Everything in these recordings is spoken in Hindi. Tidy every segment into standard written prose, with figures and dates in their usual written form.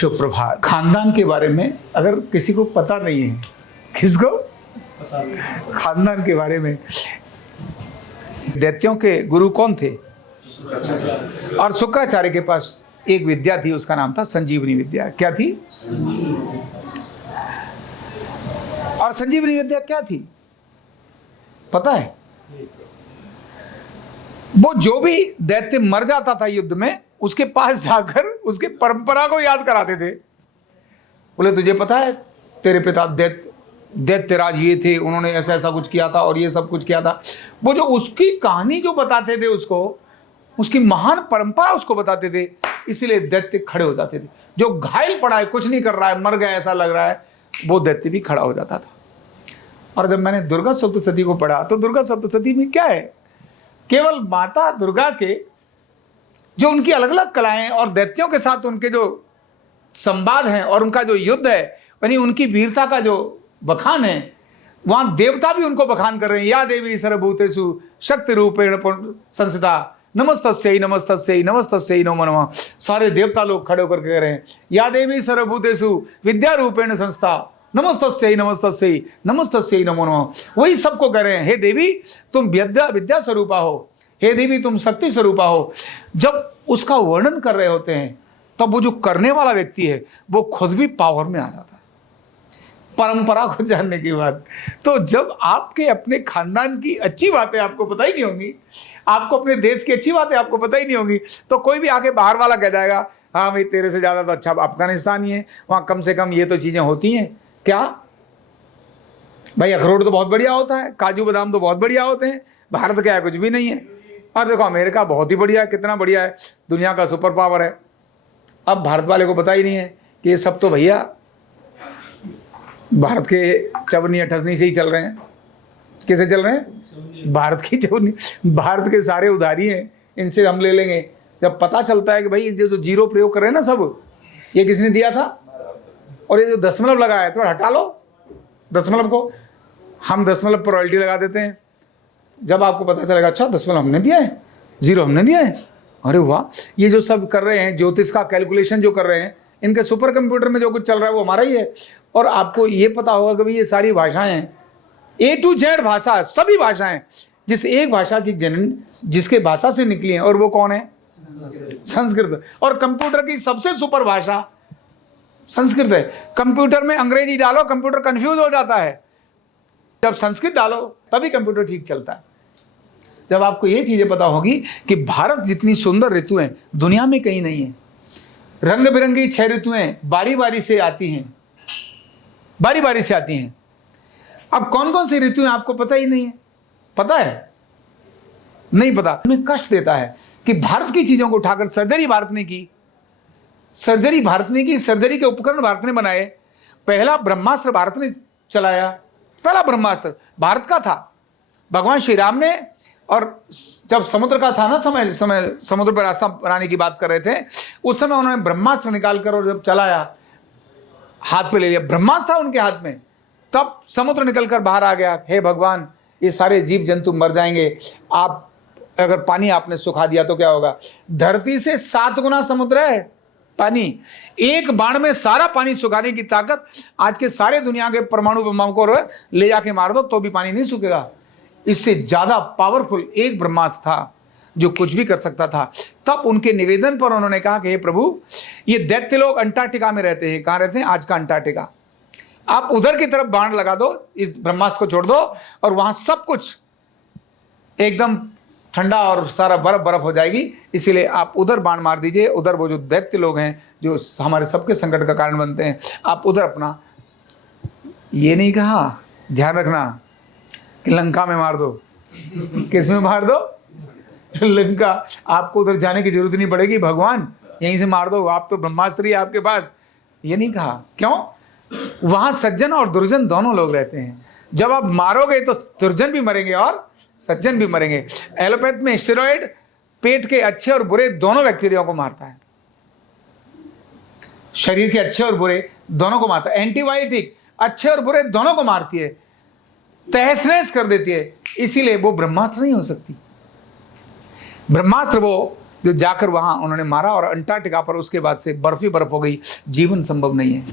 सुप्रभात। खानदान के बारे में अगर किसी को पता नहीं है, किसको खानदान के बारे में, दैत्यों के गुरु कौन थे? और शुक्राचार्य के पास एक विद्या थी, उसका नाम था संजीवनी विद्या। क्या थी? और संजीवनी विद्या क्या थी पता है? वो जो भी दैत्य मर जाता था युद्ध में, उसके पास जाकर उसके परंपरा को याद कराते थे। बोले तुझे पता है तेरे पिता दैत्यराज ये थे, उन्होंने ऐसा ऐसा कुछ किया था और ये सब कुछ किया था। वो जो उसकी कहानी जो बताते थे, उसको उसकी महान परंपरा उसको बताते थे, इसीलिए दैत्य खड़े हो जाते थे। जो घायल पड़ा है, कुछ नहीं कर रहा है, मर गया ऐसा लग रहा है, वो दैत्य भी खड़ा हो जाता था। और जब मैंने दुर्गा सप्तशती को पढ़ा तो दुर्गा सप्तशती में क्या है? केवल माता दुर्गा के जो उनकी अलग अलग कलाएं और दैत्यों के साथ उनके जो संवाद हैं और उनका जो युद्ध है, यानी उनकी वीरता का जो बखान है, वहां देवता भी उनको बखान कर रहे हैं। या देवी सर्वभूतेषु शक्ति रूपेण संस्थिता नमस्तस्यै नमस्तस्यै नमस्तस्यै नमो नमः। सारे देवता लोग खड़े होकर कह रहे हैं या देवी सर्वभूतेषु विद्या रूपेण संस्था नमस्तस्यै नमस्तस्यै नमस्तस्यै नमो नमः। वही सबको कह रहे हैं, हे देवी तुम विद्या स्वरूपा हो, हे देवी तुम शक्ति स्वरूपा हो। जब उसका वर्णन कर रहे होते हैं तब वो जो करने वाला व्यक्ति है वो खुद भी पावर में आ जाता है, परंपरा को जानने के बाद। तो जब आपके अपने खानदान की अच्छी बातें आपको पता ही नहीं होंगी, आपको अपने देश की अच्छी बातें आपको पता ही नहीं होंगी, तो कोई भी आके बाहर वाला कह जाएगा हाँ भाई तेरे से ज़्यादा तो अच्छा अफगानिस्तान ही है, वहाँ कम से कम ये तो चीज़ें होती हैं। क्या भाई, अखरोट तो बहुत बढ़िया होता है, काजू बादाम तो बहुत बढ़िया होते हैं, भारत क्या है? कुछ भी नहीं है। और देखो अमेरिका बहुत ही बढ़िया है, कितना बढ़िया है, दुनिया का सुपर पावर है। अब भारत वाले को पता ही नहीं है कि ये सब तो भैया भारत के चवनी अठसनी से ही चल रहे हैं। किसे चल रहे हैं? भारत की चवनी, भारत के सारे उधारी हैं, इनसे हम ले लेंगे। जब पता चलता है कि भाई ये जो जीरो प्रयोग कर रहे हैं ना सब, ये किसने दिया था? और ये जो दशमलव लगा है थोड़ा हटा लो दशमलव को, हम दशमलव पर रॉयल्टी लगा देते हैं। जब आपको पता चलेगा अच्छा दशमलव हमने दिया है, जीरो हमने दिया है, अरे वाह, ये जो सब कर रहे हैं ज्योतिष का कैलकुलेशन जो कर रहे हैं, इनके सुपर कंप्यूटर में जो कुछ चल रहा है वो हमारा ही है। और आपको ये पता होगा कि भाई ये सारी भाषाएं A to Z भाषा, सभी भाषाएं, जिस एक भाषा की जनन जिसके भाषा से निकली है, और वो कौन है? संस्कृत। और कंप्यूटर की सबसे सुपर भाषा संस्कृत है। कंप्यूटर में अंग्रेजी डालो कंप्यूटर कंफ्यूज हो जाता है, जब संस्कृत डालो तभी कंप्यूटर ठीक चलता है। जब आपको ये चीजें पता होगी कि भारत जितनी सुंदर ऋतुएं दुनिया में कहीं नहीं है, रंग बिरंगी 6 ऋतुएं बारी बारी से आती हैं, बारी बारी से आती हैं। अब कौन कौन सी ऋतुएं आपको पता ही नहीं है? पता है? नहीं पता। हमें कष्ट देता है कि भारत की चीजों को उठाकर सर्जरी भारत ने की, सर्जरी भारत ने की, सर्जरी के उपकरण भारत ने बनाए, पहला ब्रह्मास्त्र भारत ने चलाया, पहला ब्रह्मास्त्र भारत का था। भगवान श्री राम ने, और जब समुद्र का था ना समय समुद्र पर रास्ता बनाने की बात कर रहे थे, उस समय उन्होंने ब्रह्मास्त्र निकालकर और जब चलाया, हाथ पे ले लिया, ब्रह्मास्त्र था उनके हाथ में, तब समुद्र निकलकर बाहर आ गया। हे भगवान, ये सारे जीव जंतु मर जाएंगे, आप अगर पानी आपने सुखा दिया तो क्या होगा? धरती से 7 गुना समुद्र है पानी, एक बाण में सारा पानी सुखाने की ताकत आज के सारे दुनिया के परमाणु बमों को ले जाके मार दो तो भी पानी नहीं सूखेगा। इससे ज्यादा पावरफुल एक ब्रह्मास्त्र था जो कुछ भी कर सकता था। तब उनके निवेदन पर उन्होंने कहा कि हे प्रभु, ये दैत्य लोग अंटार्कटिका में रहते हैं। कहाँ रहते हैं? आज का अंटार्कटिका। आप उधर की तरफ बाण लगा दो, इस ब्रह्मास्त्र को छोड़ दो, और वहां सब कुछ एकदम ठंडा और सारा बर्फ बर्फ हो जाएगी। इसीलिए आप उधर बाण मार दीजिए, उधर वो जो दैत्य लोग हैं जो हमारे सबके संकट का कारण बनते हैं, आप उधर अपना। ये नहीं कहा, ध्यान रखना, कि लंका में मार दो। किस में मार दो? लंका। आपको उधर जाने की जरूरत नहीं पड़ेगी, भगवान यहीं से मार दो, आप तो ब्रह्मास्त्र ही आपके पास। ये नहीं कहा। क्यों? वहां सज्जन और दुर्जन दोनों लोग रहते हैं। जब आप मारोगे तो दुर्जन भी मरेंगे और सज्जन भी मरेंगे। एलोपैथ में स्टेरॉइड पेट के अच्छे और बुरे दोनों बैक्टीरिया को मारता है, शरीर के अच्छे और बुरे दोनों को मारता है। एंटीबायोटिक अच्छे और बुरे दोनों को मारती है, तहस नहस कर देती है। इसीलिए वो ब्रह्मास्त्र नहीं हो सकती। ब्रह्मास्त्र वो जो जाकर वहाँ उन्होंने मारा और अंटार्कटिका पर उसके बाद से बर्फ ही बर्फ हो गई, जीवन संभव नहीं है,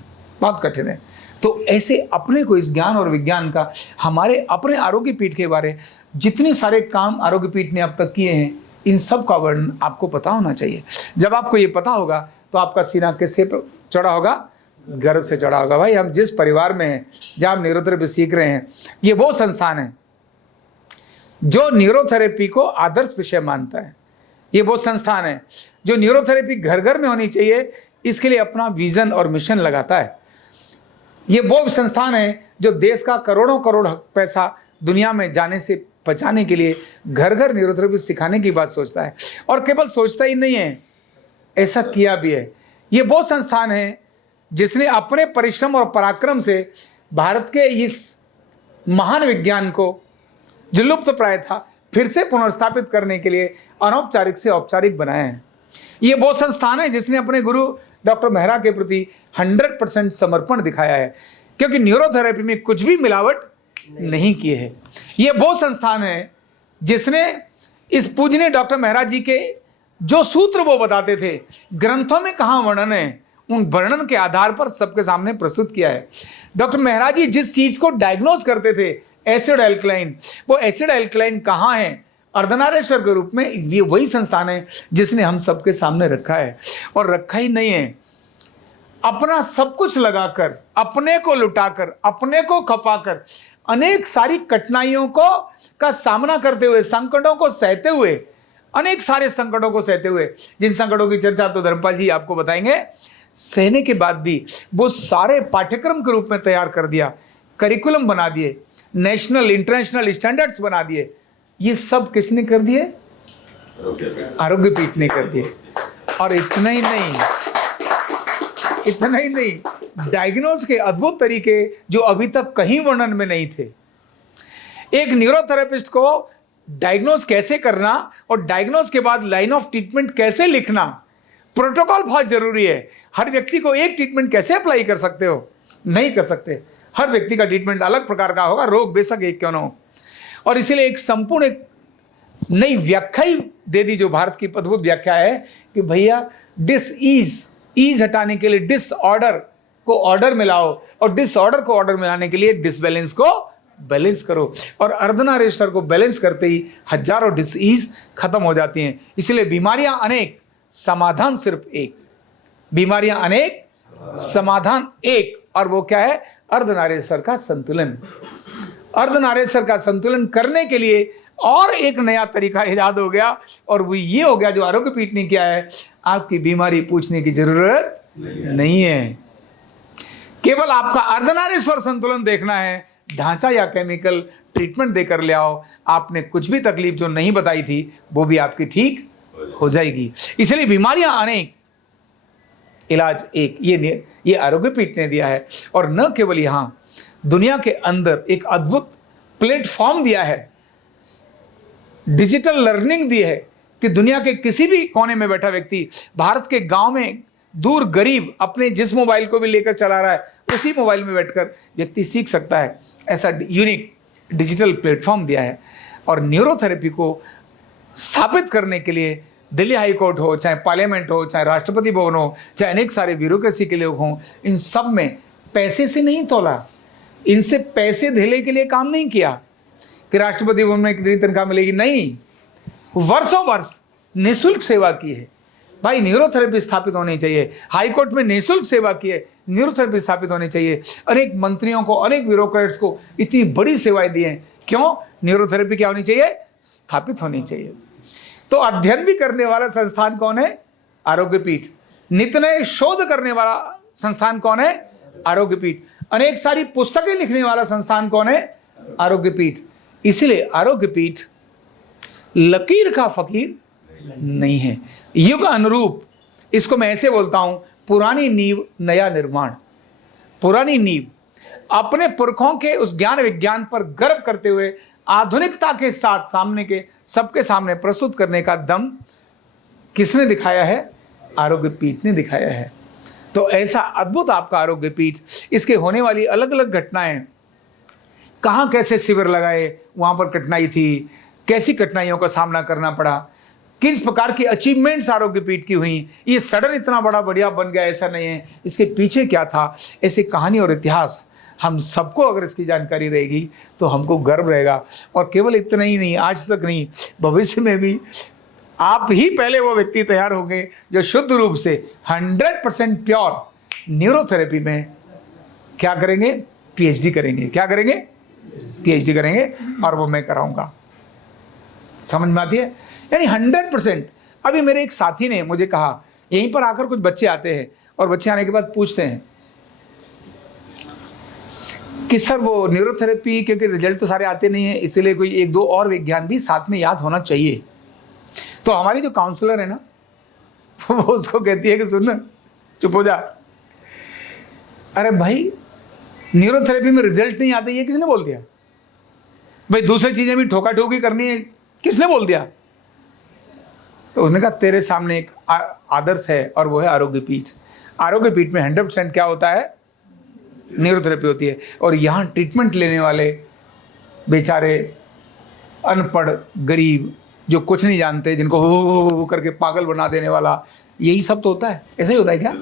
बहुत कठिन है। तो ऐसे अपने को इस ज्ञान और विज्ञान का, हमारे अपने आरोग्य पीठ के बारे जितने सारे काम आरोग्य पीठ ने अब तक किए हैं, इन सब का वर्णन आपको पता होना चाहिए। जब आपको ये पता होगा तो आपका सीना किससे चढ़ा होगा? गर्व से चढ़ा होगा। भाई हम जिस परिवार में हैं, जहाँ हम न्यूरोथेरेपी सीख रहे हैं, ये वो संस्थान है जो न्यूरोथेरेपी को आदर्श विषय मानता है। ये वो संस्थान है जो न्यूरोथेरेपी घर घर में होनी चाहिए, इसके लिए अपना विजन और मिशन लगाता है। ये वो संस्थान है जो देश का करोड़ों करोड़ पैसा दुनिया में जाने से बचाने के लिए घर घर न्यूरोथेरेपी सिखाने की बात सोचता है, और केवल सोचता ही नहीं है, ऐसा किया भी है। ये वो संस्थान है जिसने अपने परिश्रम और पराक्रम से भारत के इस महान विज्ञान को, जो लुप्त प्राय था, फिर से पुनर्स्थापित करने के लिए अनौपचारिक से औपचारिक बनाया है। ये वो संस्थान है जिसने अपने गुरु डॉक्टर मेहरा के प्रति 100% समर्पण दिखाया है, क्योंकि न्यूरोथेरेपी में कुछ भी मिलावट नहीं किए है। ये वो संस्थान है जिसने इस पूजनीय डॉक्टर मेहरा जी के जो सूत्र वो बताते थे, ग्रंथों में कहाँ वर्णन है, उन वर्णन के आधार पर सबके सामने प्रस्तुत किया है। डॉक्टर मेहरा जी जिस चीज को डायग्नोज करते थे, एसिड एल्कलाइन, वो एसिड एल्कलाइन कहाँ है? अर्धनारेश्वर के रूप में। ये वही संस्थान है जिसने हम सबके सामने रखा है, और रखा ही नहीं है, अपना सब कुछ लगाकर, अपने को लुटाकर, अपने को खपाकर, अनेक सारी कठिनाइयों को का सामना करते हुए, संकटों को सहते हुए, अनेक सारे संकटों को सहते हुए, जिन संकटों की चर्चा तो धर्मपाल जी आपको बताएंगे, सहने के बाद भी वो सारे पाठ्यक्रम के रूप में तैयार कर दिया, करिकुलम बना दिए, नेशनल इंटरनेशनल स्टैंडर्ड्स बना दिए। ये सब किसने कर दिए? आरोग्य पीठ ने कर दिए। और इतना ही नहीं, डायग्नोज के अद्भुत तरीके जो अभी तक कहीं वर्णन में नहीं थे। एक न्यूरोथेरेपिस्ट को डायग्नोज कैसे करना और डायग्नोज के बाद लाइन ऑफ ट्रीटमेंट कैसे लिखना, प्रोटोकॉल बहुत जरूरी है। हर व्यक्ति को एक ट्रीटमेंट कैसे अप्लाई कर सकते हो? नहीं कर सकते। हर व्यक्ति का ट्रीटमेंट अलग प्रकार का होगा, रोग बेशक एक क्यों न हो। और इसीलिए एक संपूर्ण एक नई व्याख्या ही दे दी, जो भारत की अद्भुत व्याख्या है कि भैया ईज हटाने के लिए डिसऑर्डर को ऑर्डर में लाओ, और डिसऑर्डर को ऑर्डर में लाने के लिए डिसबैलेंस को बैलेंस करो, और अर्धनारेश्वर को बैलेंस करते ही हजारों डिसईज खत्म हो जाती हैं। इसलिए बीमारियां अनेक, समाधान सिर्फ एक। बीमारियां अनेक, समाधान एक, और वो क्या है? अर्धनारेश्वर का संतुलन। अर्धनारेश्वर का संतुलन करने के लिए और एक नया तरीका इजाद हो गया, और वो ये हो गया जो आरोग्य पीठ ने किया है, आपकी बीमारी पूछने की जरूरत नहीं है। केवल आपका अर्धनारेश्वर संतुलन देखना है, ढांचा या केमिकल ट्रीटमेंट देकर ले आओ, आपने कुछ भी तकलीफ जो नहीं बताई थी वो भी आपकी ठीक हो जाएगी। इसलिए बीमारियां अनेक, इलाज एक, ये आरोग्य पीठ ने दिया है। और न केवल यहां, दुनिया के अंदर एक अद्भुत प्लेटफॉर्म दिया है, डिजिटल लर्निंग दी है, कि दुनिया के किसी भी कोने में बैठा व्यक्ति, भारत के गांव में दूर गरीब, अपने जिस मोबाइल को भी लेकर चला रहा है, उसी मोबाइल में बैठकर व्यक्ति सीख सकता है। ऐसा यूनिक डिजिटल प्लेटफॉर्म दिया है। और न्यूरोथेरेपी को स्थापित करने के लिए दिल्ली हाई कोर्ट हो, चाहे पार्लियामेंट हो, चाहे राष्ट्रपति भवन हो, चाहे अनेक सारे ब्यूरोक्रेसी के लोग हों, इन सब में पैसे से नहीं तोला, इनसे पैसे धेले के लिए काम नहीं किया कि राष्ट्रपति भवन में कितनी तनख्वाह मिलेगी, नहीं, वर्षों वर्ष निःशुल्क सेवा की है। भाई न्यूरोथेरेपी स्थापित होनी चाहिए, हाई कोर्ट में निःशुल्क सेवा की है, न्यूरोथेरेपी स्थापित होनी चाहिए। अनेक मंत्रियों को, अनेक ब्यूरोक्रेट्स को इतनी बड़ी सेवाएं दी हैं, क्यों? न्यूरोथेरेपी क्या होनी चाहिए? स्थापित होनी चाहिए। तो अध्ययन भी करने वाला संस्थान कौन है? आरोग्य पीठ। नित नए शोध करने वाला संस्थान कौन है? आरोग्य पीठ। अनेक सारी पुस्तकें लिखने वाला संस्थान कौन है? आरोग्य पीठ। इसलिए आरोग्य पीठ लकीर का फकीर नहीं है, युग अनुरूप। इसको मैं ऐसे बोलता हूं, पुरानी नींव नया निर्माण। पुरानी नींव अपने पुरखों के उस ज्ञान विज्ञान पर गर्व करते हुए आधुनिकता के साथ सामने के सबके सामने प्रस्तुत करने का दम किसने दिखाया है? आरोग्य पीठ ने दिखाया है। तो ऐसा अद्भुत आपका आरोग्य पीठ, इसके होने वाली अलग अलग घटनाएं, कहाँ कैसे शिविर लगाए, वहाँ पर कठिनाई थी, कैसी कठिनाइयों का सामना करना पड़ा, किस प्रकार की अचीवमेंट्स आरोग्य पीठ की हुई, ये सडन इतना बड़ा बढ़िया बन गया ऐसा नहीं है, इसके पीछे क्या था, ऐसी कहानी और इतिहास हम सबको अगर इसकी जानकारी रहेगी तो हमको गर्व रहेगा। और केवल इतना ही नहीं, आज तक नहीं, भविष्य में भी आप ही पहले वो व्यक्ति तैयार होंगे जो शुद्ध रूप से 100% प्योर न्यूरोथेरेपी में क्या करेंगे, पीएचडी करेंगे। क्या करेंगे? पीएचडी करेंगे, और वो मैं कराऊंगा। समझ में आती है? यानी 100%। अभी मेरे एक साथी ने मुझे कहा, यहीं पर आकर कुछ बच्चे आते हैं और बच्चे आने के बाद पूछते हैं कि सर वो न्यूरोथेरेपी, क्योंकि रिजल्ट तो सारे आते नहीं है, इसीलिए कोई एक दो और विज्ञान भी साथ में याद होना चाहिए। तो हमारी जो काउंसलर है ना, वो उसको कहती है कि सुन, चुप हो जा। अरे भाई, न्यूरोथेरेपी में रिजल्ट नहीं आते, ये किसने बोल दिया? भाई दूसरी चीजें भी ठोका ठोकी करनी है, किसने बोल दिया? तो उसने कहा तेरे सामने एक आदर्श है, और वो है आरोग्य पीठ। आरोग्य पीठ में 100% क्या होता है? न्यूरोथेरेपी होती है। और यहाँ ट्रीटमेंट लेने वाले बेचारे अनपढ़ गरीब जो कुछ नहीं जानते, जिनको हो करके पागल बना देने वाला, यही सब तो होता है। ऐसा ही होता है क्या?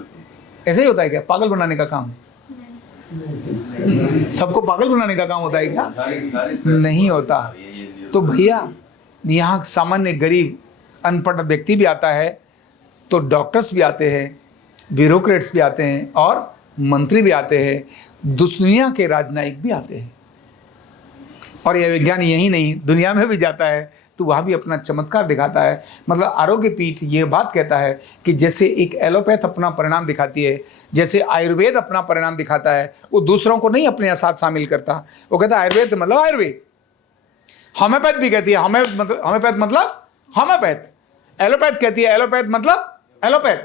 ऐसा ही होता है क्या? पागल बनाने का काम सबको पागल बनाने का काम होता है क्या? नहीं होता। तो भैया यहाँ सामान्य गरीब अनपढ़ व्यक्ति भी आता है, तो डॉक्टर्स भी आते हैं, ब्यूरोक्रेट्स भी आते हैं, और मंत्री भी आते हैं, दुनिया के राजनयिक भी आते हैं। और यह विज्ञान यही नहीं, दुनिया में भी जाता है, तो वहाँ भी अपना चमत्कार दिखाता है। मतलब आरोग्य पीठ ये बात कहता है कि जैसे एक एलोपैथ अपना परिणाम दिखाती है, जैसे आयुर्वेद अपना परिणाम दिखाता है, वो दूसरों को नहीं अपने साथ शामिल करता। वो कहता है आयुर्वेद मतलब आयुर्वेद। होम्योपैथ भी कहती है होम्योपैथ मतलब होम्योपैथ। एलोपैथ कहती है एलोपैथ मतलब एलोपैथ।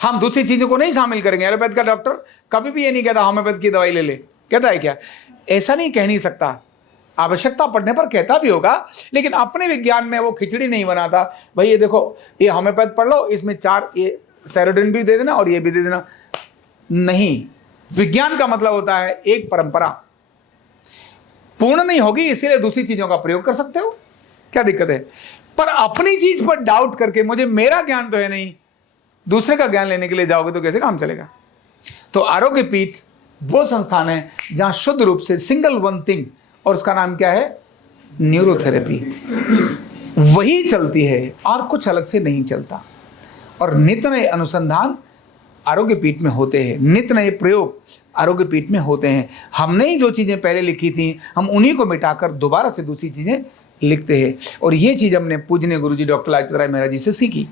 हम दूसरी चीज़ों को नहीं शामिल करेंगे। एलोपैथ का डॉक्टर कभी भी ये नहीं कहता होम्योपैथ की दवाई ले ले, कहता है क्या? ऐसा नहीं, कह नहीं सकता। आवश्यकता पड़ने पर कहता भी होगा, लेकिन अपने विज्ञान में वो खिचड़ी नहीं बनाता। भाई ये देखो, ये होम्योपैथ पढ़ लो, इसमें 4 ये सेरोडोनिन भी दे देना और ये भी दे देना। नहीं, विज्ञान का मतलब होता है एक परंपरा पूर्ण नहीं होगी, इसीलिए दूसरी चीजों का प्रयोग कर सकते हो, क्या दिक्कत है? पर अपनी चीज पर डाउट करके, मुझे मेरा ज्ञान तो है नहीं, दूसरे का ज्ञान लेने के लिए जाओगे तो कैसे काम चलेगा? तो आरोग्य पीठ वो संस्थान है जहां शुद्ध रूप से सिंगल वन थिंग, और उसका नाम क्या है? न्यूरोथेरेपी, वही चलती है और कुछ अलग से नहीं चलता। और नित्य नए अनुसंधान आरोग्य पीठ में होते हैं, नित्य नए प्रयोग आरोग्य पीठ में होते हैं। हमने ही जो चीज़ें पहले लिखी थी, हम उन्हीं को मिटाकर दोबारा से दूसरी चीज़ें लिखते हैं। और ये चीज़ हमने पूजनीय गुरुजी डॉक्टर लाजपत राय मेहरा जी से सीखी।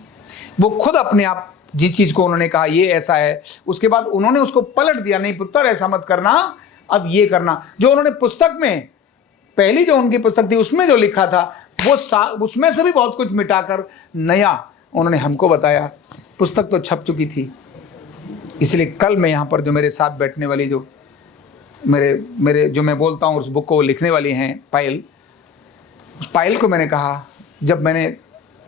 वो खुद अपने आप जिस चीज़ को उन्होंने कहा ये ऐसा है, उसके बाद उन्होंने उसको पलट दिया, नहीं पुत्र ऐसा मत करना, अब ये करना। जो उन्होंने पुस्तक में, पहली जो उनकी पुस्तक थी उसमें जो लिखा था, वो उसमें से भी बहुत कुछ मिटाकर नया उन्होंने हमको बताया। पुस्तक तो छप चुकी थी, इसलिए कल मैं यहाँ पर जो मेरे साथ बैठने वाली जो मेरे जो मैं बोलता हूँ उस बुक को लिखने वाली हैं पायल, उस पायल को मैंने कहा, जब मैंने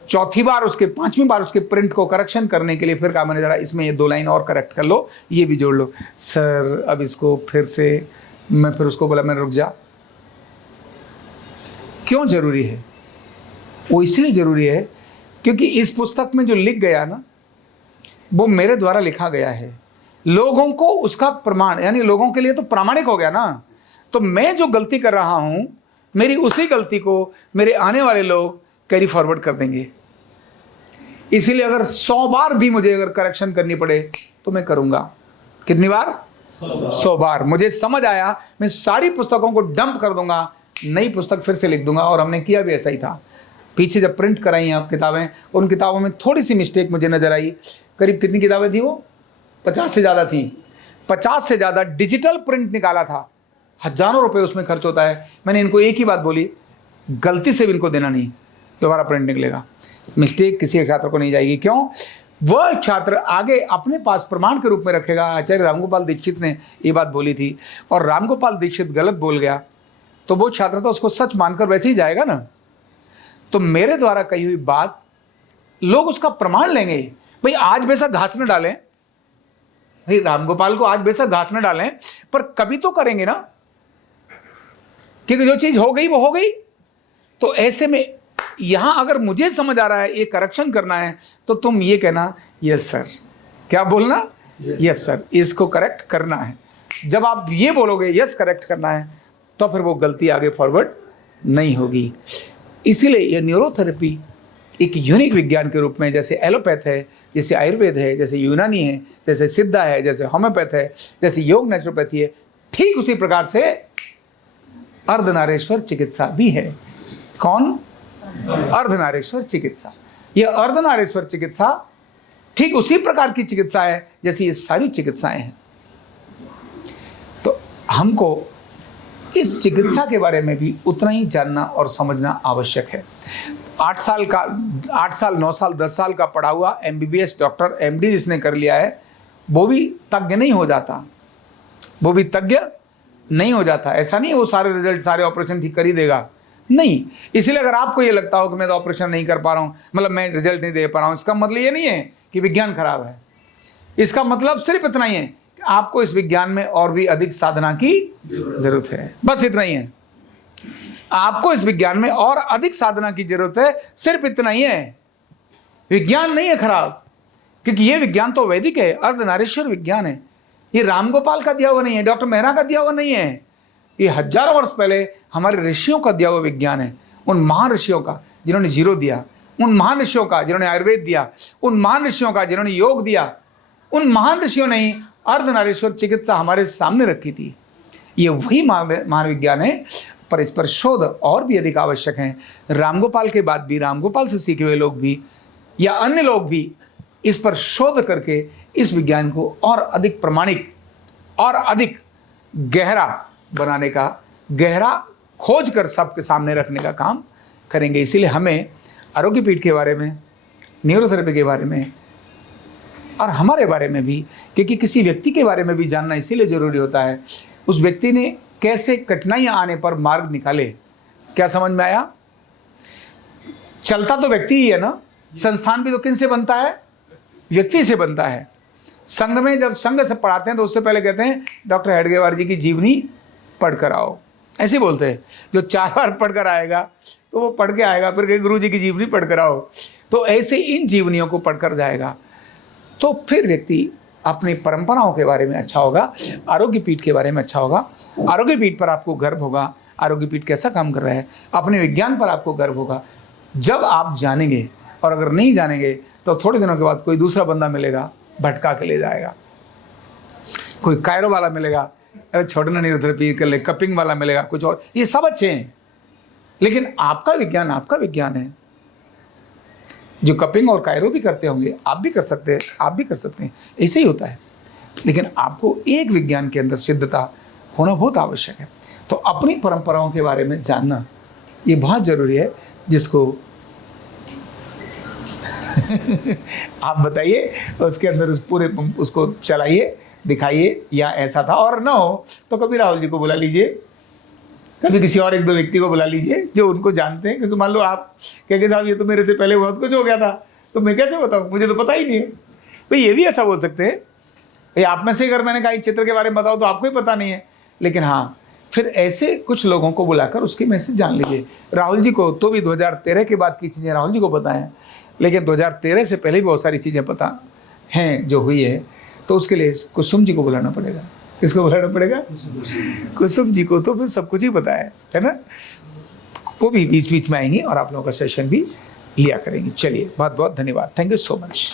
चौथी बार उसके 5वीं बार उसके प्रिंट को करेक्शन करने के लिए फिर कहा, मैंने ज़रा इसमें ये 2 लाइन और करेक्ट कर लो, ये भी जोड़ लो। सर अब इसको फिर से मैं फिर उसको बोला, मैंने रुक जा। क्यों ज़रूरी है? वो इसलिए ज़रूरी है क्योंकि इस पुस्तक में जो लिख गया ना, वो मेरे द्वारा लिखा गया है। लोगों को उसका प्रमाण, यानी लोगों के लिए तो प्रामाणिक हो गया ना। तो मैं जो गलती कर रहा हूँ, मेरी उसी गलती को मेरे आने वाले लोग कैरी फॉरवर्ड कर देंगे। इसीलिए अगर 100 बार भी मुझे अगर करेक्शन करनी पड़े तो मैं करूँगा। कितनी बार? 100 बार। मुझे समझ आया, मैं सारी पुस्तकों को डंप कर दूंगा, नई पुस्तक फिर से लिख दूंगा। और हमने किया भी ऐसा ही था। पीछे जब प्रिंट कराई हैं आप किताबें, उन किताबों में थोड़ी सी मिस्टेक मुझे नज़र आई। करीब कितनी किताबें थी वो? 50 से ज़्यादा थी। 50 से ज़्यादा डिजिटल प्रिंट निकाला था, हज़ारों रुपए उसमें खर्च होता है। मैंने इनको एक ही बात बोली, गलती से भी इनको देना नहीं, दोबारा प्रिंट निकलेगा। मिस्टेक किसी छात्र को नहीं जाएगी। क्यों? वह छात्र आगे अपने पास प्रमाण के रूप में रखेगा। आचार्य रामगोपाल दीक्षित ने ये बात बोली थी, और रामगोपाल दीक्षित गलत बोल गया तो वो छात्र तो उसको सच मानकर वैसे ही जाएगा ना। तो मेरे द्वारा कही हुई बात लोग उसका प्रमाण लेंगे। भाई आज बेशक घास न डालें, भाई रामगोपाल को आज बेशक घास न डालें, पर कभी तो करेंगे ना, क्योंकि जो चीज हो गई वो हो गई। तो ऐसे में यहां अगर मुझे समझ आ रहा है ये करेक्शन करना है, तो तुम ये कहना यस सर। क्या बोलना? यस सर, इसको करेक्ट करना है। जब आप ये बोलोगे यस करेक्ट करना है, तो फिर वो गलती आगे फॉरवर्ड नहीं होगी। इसीलिए ये न्यूरोथेरेपी एक यूनिक विज्ञान के रूप में, जैसे एलोपैथ है, जैसे आयुर्वेद है, जैसे यूनानी है, जैसे सिद्धा है, जैसे होम्योपैथ है, जैसे योग नेचुरोपैथी है, ठीक उसी प्रकार से अर्धनारेश्वर चिकित्सा भी है। कौन? अर्धनारेश्वर चिकित्सा। यह अर्धनारेश्वर चिकित्सा ठीक उसी प्रकार की चिकित्सा है जैसी ये सारी चिकित्साएं हैं। तो हमको इस चिकित्सा के बारे में भी उतना ही जानना और समझना आवश्यक है। 8 साल, 9 साल, 10 साल का पढ़ा हुआ MBBS डॉक्टर, MD जिसने कर लिया है, वो भी तज्ञ नहीं हो जाता, वो भी तज्ञ नहीं हो जाता। ऐसा नहीं वो सारे रिजल्ट, सारे ऑपरेशन ठीक कर ही देगा, नहीं। इसलिए अगर आपको ये लगता हो कि मैं तो ऑपरेशन नहीं कर पा रहा हूँ, मतलब मैं रिजल्ट नहीं दे पा रहा हूँ, इसका मतलब ये नहीं है कि विज्ञान खराब है। इसका मतलब सिर्फ इतना ही है कि आपको इस विज्ञान में और भी अधिक साधना की जरूरत है, बस इतना ही है। आपको इस विज्ञान में और अधिक साधना की जरूरत है, सिर्फ इतना ही है। विज्ञान नहीं है खराब, क्योंकि ये विज्ञान तो वैदिक है, अर्धनारीश्वर विज्ञान है। ये रामगोपाल का दिया हुआ नहीं है, डॉक्टर मेहरा का दिया हुआ नहीं है। ये हजारों वर्ष पहले हमारे ऋषियों का दिया हुआ विज्ञान है, उन महान ऋषियों का जिन्होंने जीरो दिया, उन महान ऋषियों का जिन्होंने आयुर्वेद दिया, उन महान ऋषियों का जिन्होंने योग दिया। उन महान ऋषियों ने ही अर्धनारीश्वर चिकित्सा हमारे सामने रखी थी। ये वही महान विज्ञान है, पर इस पर शोध और भी अधिक आवश्यक है। रामगोपाल के बाद भी, रामगोपाल से सीखे हुए लोग भी या अन्य लोग भी इस पर शोध करके इस विज्ञान को और अधिक प्रमाणिक और अधिक गहरा बनाने का, गहरा खोज कर सबके सामने रखने का काम करेंगे। इसीलिए हमें आरोग्य पीठ के बारे में, न्यूरोथेरेपी के बारे में और हमारे बारे में भी, क्योंकि किसी व्यक्ति के बारे में भी जानना इसीलिए ज़रूरी होता है, उस व्यक्ति ने कैसे कठिनाइयाँ आने पर मार्ग निकाले। क्या समझ में आया? चलता तो व्यक्ति ही है ना, संस्थान भी तो किन से बनता है? व्यक्ति से बनता है। संघ में जब संघ से पढ़ाते हैं तो उससे पहले कहते हैं डॉक्टर हेडगेवार जी की जीवनी पढ़ कर आओ, ऐसे बोलते हैं। जो 4 बार पढ़ कर आएगा तो वो पढ़ के आएगा, फिर गुरु जी की जीवनी पढ़ कर आओ, तो ऐसे इन जीवनियों को पढ़ कर जाएगा, तो फिर व्यक्ति अपनी परंपराओं के बारे में अच्छा होगा, आरोग्य पीठ के बारे में अच्छा होगा। आरोग्य पीठ पर आपको गर्व होगा, आरोग्य पीठ कैसा काम कर रहा है, अपने विज्ञान पर आपको गर्व होगा। जब आप जानेंगे, और अगर नहीं जानेंगे तो थोड़े दिनों के बाद कोई दूसरा बंदा मिलेगा, भटका के ले जाएगा। कोई कायरो वाला मिलेगा, अरे छोड़ना न्यूरोथेरेपी कर ले, कपिंग वाला मिलेगा, कुछ और, ये सब अच्छे हैं, लेकिन आपका विज्ञान है। जो कपिंग और कायरो भी करते होंगे, आप भी कर सकते हैं, आप भी कर सकते हैं, ऐसे ही होता है। लेकिन आपको एक विज्ञान के अंदर सिद्धता होना बहुत आवश्यक है। तो अपनी परंपराओं के बारे में जानना ये बहुत ज़रूरी है, जिसको आप बताइए, उसके अंदर उस पूरे उसको चलाइए, दिखाइए। या ऐसा था, और ना हो तो कभी राहुल जी को बुला लीजिए, कभी किसी और 1-2 व्यक्ति को बुला लीजिए जो उनको जानते हैं। क्योंकि मान लो आप कहेंगे साहब ये तो मेरे से पहले बहुत कुछ हो गया था, तो मैं कैसे बताऊँ, मुझे तो पता ही नहीं है। भाई ये भी ऐसा बोल सकते हैं, भाई आप में से अगर मैंने कहा चित्र के बारे में बताओ तो आपको ही पता नहीं है। लेकिन हाँ, फिर ऐसे कुछ लोगों को बुलाकर उसके मैसेज जान लीजिए। राहुल जी को तो भी 2013 के बाद की चीज़ें राहुल जी को पता है, लेकिन 2013 से पहले भी बहुत सारी चीज़ें पता हैं जो हुई है। तो उसके लिए कुसुम जी को बुलाना पड़ेगा। किसको बुलाना पड़ेगा? कुसुम जी को, तो फिर सब कुछ ही पता है ना। वो भी बीच बीच में आएंगी और आप लोगों का सेशन भी लिया करेंगी। चलिए, बहुत बहुत धन्यवाद, थैंक यू सो मच।